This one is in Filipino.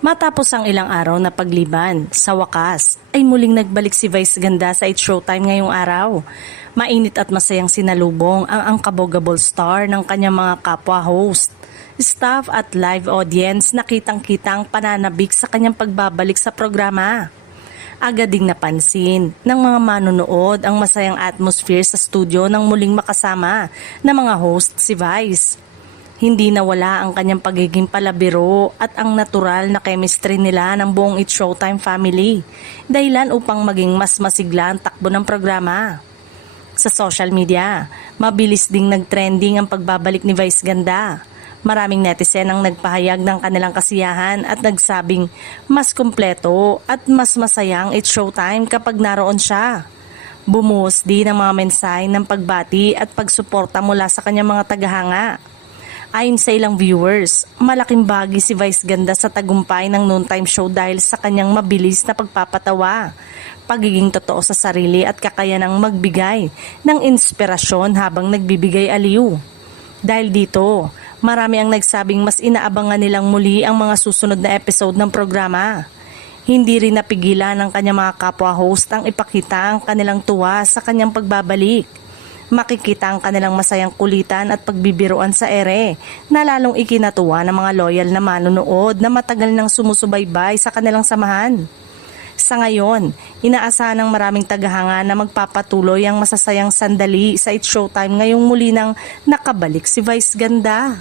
Matapos ang ilang araw na pagliban, sa wakas ay muling nagbalik si Vice Ganda sa It's Showtime ngayong araw. Mainit at masayang sinalubong ang Angkabogable star ng kanyang mga kapwa-host, staff at live audience na kitang-kitang pananabik sa kanyang pagbabalik sa programa. Agad ding napansin ng mga manonood ang masayang atmosphere sa studio nang muling makasama na mga host si Vice. Hindi nawala ang kanyang pagiging palabiro at ang natural na chemistry nila ng buong It's Showtime family, dahilan upang maging mas masigla ang takbo ng programa. Sa social media, mabilis ding nagtrending ang pagbabalik ni Vice Ganda. Maraming netizen ang nagpahayag ng kanilang kasiyahan at nagsabing mas kumpleto at mas masayang It's Showtime kapag naroon siya. Bumuhos din ang mga mensahe ng pagbati at pagsuporta mula sa kanyang mga tagahanga. Ayon sa ilang viewers, malaking bagay si Vice Ganda sa tagumpay ng noontime show dahil sa kanyang mabilis na pagpapatawa, pagiging totoo sa sarili at kakayanang magbigay ng inspirasyon habang nagbibigay aliw. Dahil dito, marami ang nagsabing mas inaabangan nilang muli ang mga susunod na episode ng programa. Hindi rin napigilan ng kanyang mga kapwa-host ang ipakita ang kanilang tuwa sa kanyang pagbabalik. Makikita ang kanilang masayang kulitan at pagbibiruan sa ere na lalong ikinatuwa ng mga loyal na manonood na matagal nang sumusubaybay sa kanilang samahan. Sa ngayon, inaasahan ng maraming tagahanga na magpapatuloy ang masasayang sandali sa It's Showtime ngayong muli nang nakabalik si Vice Ganda.